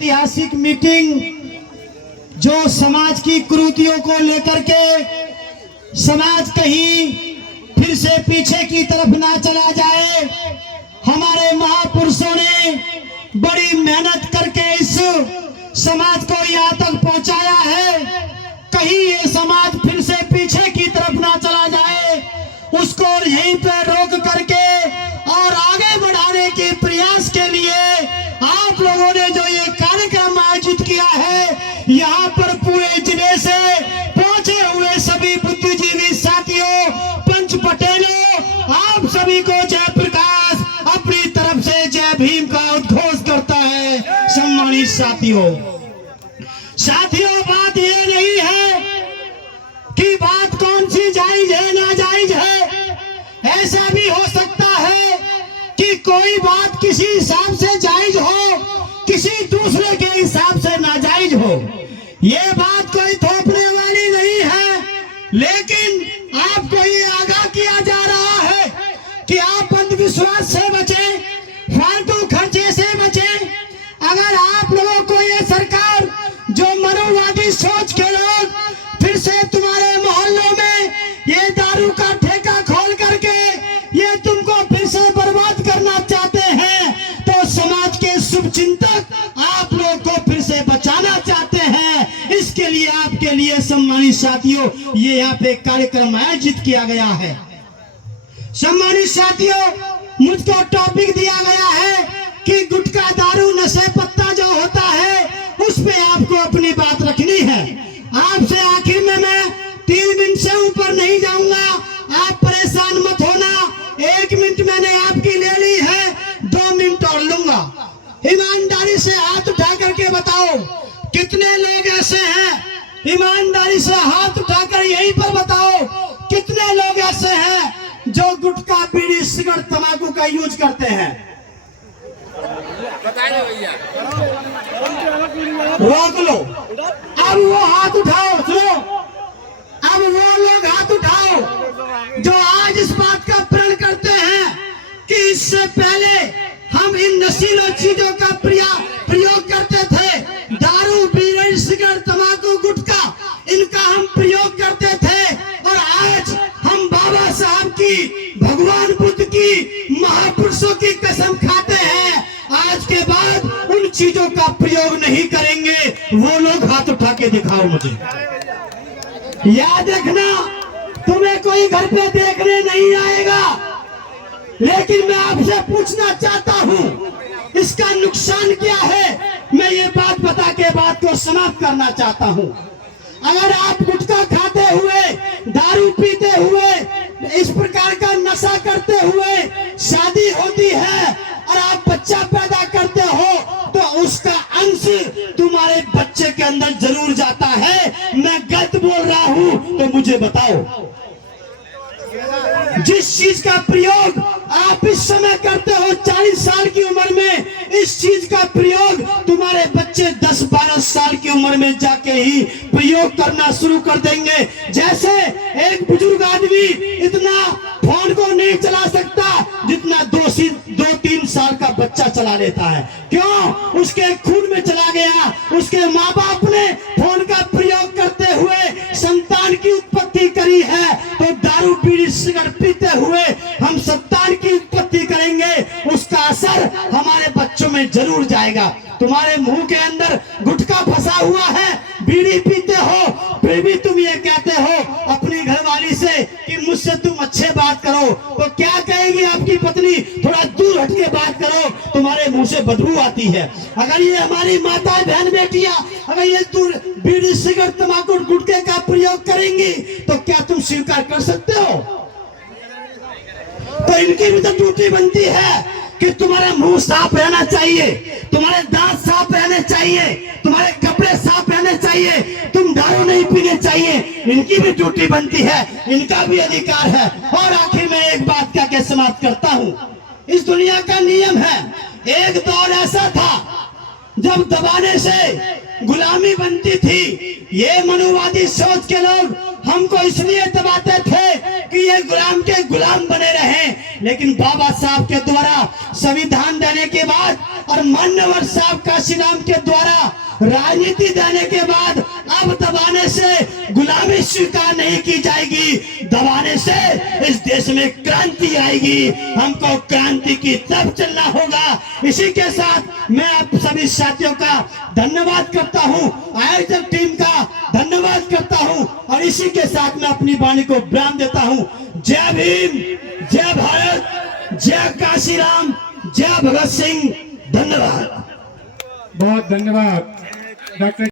ऐतिहासिक मीटिंग जो समाज की कुरीतियों को लेकर के समाज कहीं फिर से पीछे की तरफ ना चला जाए, हमारे महापुरुषों ने बड़ी मेहनत करके इस समाज को यहाँ तक पहुंचाया है। कहीं ये समाज फिर से पीछे की तरफ ना चला जाए, उसको यहीं पे रोक करके और आगे बढ़ाने के प्रयास के लिए आप लोगों ने जो ये कार्यक्रम आयोजित किया है, यहाँ पर पूरे जिले से पहुंचे हुए सभी बुद्धिजीवी साथियों, पंच पटेलों, आप सभी को जय प्रकाश अपनी तरफ से जय भीम का उद्घोष करता है। सम्मानित साथियों, बात ये नहीं है कि बात कौन सी जायज है ना जायज है। ऐसा भी हो सकता है कि कोई बात किसी हिसाब से जायज हो, किसी दूसरे के हिसाब से नाजायज हो। ये बात कोई थोपने वाली नहीं है, लेकिन आपको ये आगाह किया जा रहा है कि आप अंधविश्वास से बचें, फालतू खर्चे से बचें। अगर आप लोगों को ये सरकार जो मनोवादी सोच के लोग फिर से तुम्हारे मोहल्लों में ये दारू का ठेका खोल करके ये तुमको फिर से बर्बाद करना चाहते हैं, तो समाज के शुभचिंतक आप लोग को फिर से बचाना चाहते हैं। इसके लिए आपके लिए सम्मानित साथियों ये यहाँ पे कार्यक्रम आयोजित किया गया है। सम्मानित साथियों, मुझको टॉपिक दिया गया है कि गुटखा, दारू, नशे पत्ता जो होता है उस पे आपको अपनी बात रखनी है। आपसे आखिर में मैं 3 मिनट से ऊपर नहीं जाऊंगा, आप परेशान मत होना। 1 मिनट मैंने आपकी ले ली है, 2 मिनट और लूंगा। ईमानदारी से हाथ उठा करके बताओ कितने लोग ऐसे हैं, ईमानदारी से हाथ उठाकर यहीं पर बताओ कितने लोग ऐसे हैं जो गुटखा, बीड़ी, सिगरेट, तंबाकू का यूज करते हैं। बताइए भैया, रोक लो। अब वो हाथ उठाओ, सुनो, अब वो लोग हाथ उठाओ जो आज इस बात का प्रण करते हैं कि इससे पहले हम इन नशीली चीजों का प्रयोग करते थे। दारू, बीड़ी, सिगरेट, तंबाकू, गुटखा, इनका हम प्रयोग करते थे और आज हम बाबा साहब की, भगवान बुद्ध की, महापुरुषों की कसम खाते हैं आज के बाद उन चीजों का प्रयोग नहीं करेंगे। वो लोग हाथ उठा के दिखाओ मुझे। याद रखना, तुम्हें कोई घर पे देखने नहीं आएगा, लेकिन मैं आपसे पूछना चाहता हूँ इसका नुकसान क्या है। मैं ये बात बता के बात को समाप्त करना चाहता हूँ। अगर आप गुटखा खाते हुए, दारू पीते हुए, इस प्रकार का नशा करते हुए शादी होती है और आप बच्चा पैदा करते हो, तो उसका अंश तुम्हारे बच्चे के अंदर जरूर जाता है। मैं गलत बोल रहा हूं तो मुझे बताओ। जिस चीज का प्रयोग आप इस समय करते हो 40 साल की उम्र में, इस चीज का प्रयोग तुम्हारे बच्चे 10-12 साल की उम्र में जाके ही प्रयोग करना शुरू कर देंगे। जैसे एक बुजुर्ग आदमी इतना फोन को नहीं चला सकता जितना 2-3 साल का बच्चा चला लेता है। क्यों? उसके खून में चला गया। उसके माँ बाप ने फोन का प्रयोग करते हुए संतान की उत्पत्ति करी है, तो दारू, बीड़ी, सिगरेट पीते हुए हम संतान की उत्पत्ति करेंगे, उसका असर हमारे बच्चों में जरूर जाएगा। तुम्हारे मुंह के अंदर गुटखा फंसा हुआ है, बीड़ी पीते हो, फिर भी तुम ये कहते हो अपनी घरवाली से कि मुझसे तुम अच्छे बात करो, तो क्या कहेगी आपकी पत्नी? थोड़ा दूर हट के बात करो, तुम्हारे मुंह से बदबू आती है। अगर ये हमारी माताएं, बहन, बेटियां अगर ये दूर बीड़ी, सिगरेट, तंबाकू, गुटखे का प्रयोग करेंगी तो क्या तुम स्वीकार कर सकते हो? तो इनकी भी तो ड्यूटी बनती है कि तुम्हारा मुंह साफ रहना चाहिए, तुम्हारे दांत साफ रहने चाहिए, तुम्हारे कपड़े साफ रहने चाहिए, तुम दारू नहीं पीने चाहिए। इनकी भी ड्यूटी बनती है, इनका भी अधिकार है। और आखिर में एक बात कह के समाप्त करता हूँ। इस दुनिया का नियम है, एक दौर ऐसा था जब दबाने से गुलामी बनती थी। ये मनोवादी सोच के लोग हमको इसलिए दबाते थे कि ये गुलाम के गुलाम बने रहें, लेकिन बाबा साहब के द्वारा संविधान देने के बाद और मान्यवर साहब काशीराम के द्वारा राजनीति देने के बाद अब दबाने से गुलामी स्वीकार नहीं की जाएगी, दबाने से इस देश में क्रांति आएगी। हमको क्रांति की तरफ चलना होगा। इसी के साथ मैं आप सभी साथियों का धन्यवाद करता हूं, आयोजक टीम का धन्यवाद करता हूं और इसी के साथ मैं अपनी वाणी को विराम देता हूं। जय भीम, जय भारत, जय काशीराम, जय भगत सिंह। धन्यवाद। बहुत धन्यवाद डॉक्टर